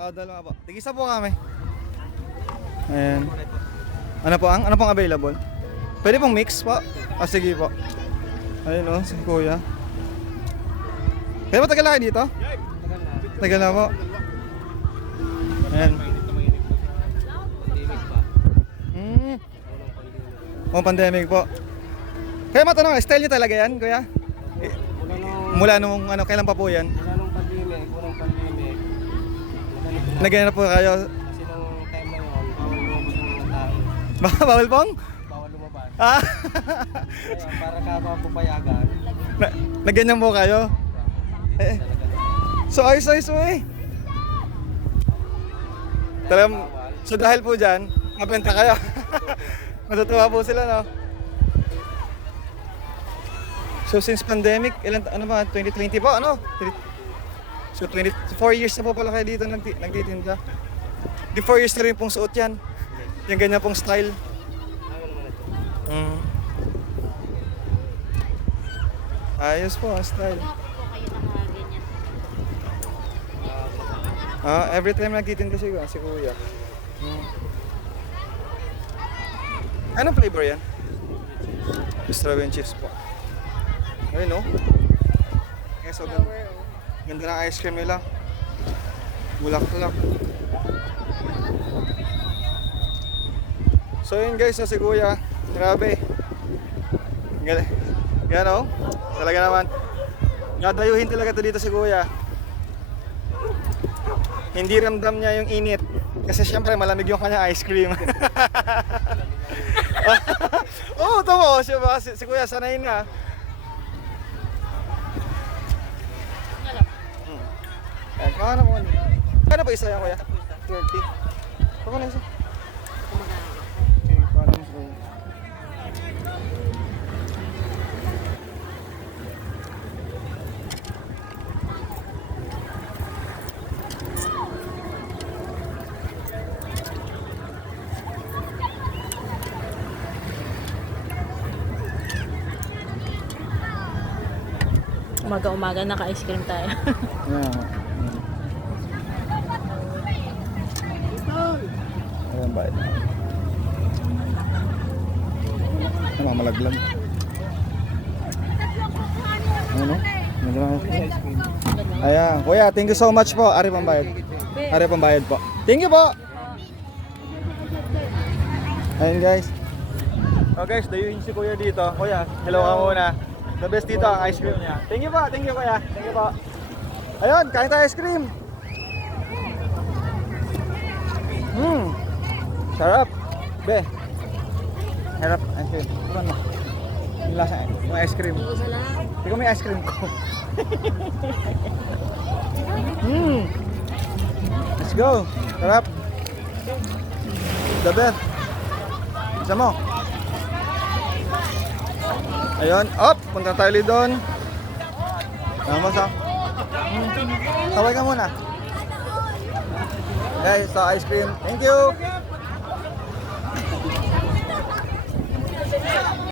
Dalawa po. Tigisa po kami. Ayan. Ano pong available? Pwede pong mix po? Sige po. Ayun o, si kuya. Kaya matagal na kayo dito? Tagal na po. Ayan. Pandemic po. Kaya matanong, style nyo talaga yan, kuya? Mula nung kailan pa po yan? Mula nung pandemic. Nagyan na po kayo? Kasi nung time na yun, bawal lumabas ng mga tao. Bawal pong? Bawal lumabas. Ah! Kaya para ka mapupayagan. Nagyan po kayo? So ayos po eh. Talagang, so dahil po dyan, mabenta kayo. Matutuwa po sila, no? So since pandemic, ano ba, 2020 po, ano? So 4 years na po pala kayo dito nagtitinda. Di 4 years na rin pong suot yan. Yung ganyan pong style. Ayos po ang style. Every time nagtitinda si kuya. Anong flavor yan? Strawberry and cheese po. Ayun no? Okay, so ganda ng ice cream nila. Bulak-bulak. So yun guys, si kuya. Grabe. Yan o. Talaga naman. Dadayuhin talaga ito dito si kuya. Hindi ramdam niya yung init. Kasi syempre malamig yung kanya ice cream. Oo, tama. Si kuya sanayin nga. Paano po? Paano po isa yan kuya? 30. Paano isa? Okay, paano po? Umaga-umaga naka-ice cream tayo. Ayan ba? Malaglag. Ano? Ayan. Kuya, thank you so much po. Ari pambayad po. Thank you po. Ayan guys. Oh guys, dayuhin si kuya dito. Kuya, hello ka muna. The best dito ang ice cream niya. Thank you po kuya. Thank you po. Ayun, kain tayo ice cream. Sarap. Be. Harap ice cream. Ano? Yung lasa ng ice cream. Ikaw may ice cream ko. Let's go. Sarap. The best. Isa mo. Ayun. Up. Punta tayo doon. Vamos ha. Tawag ka muna. Guys, sa ice cream. Thank you.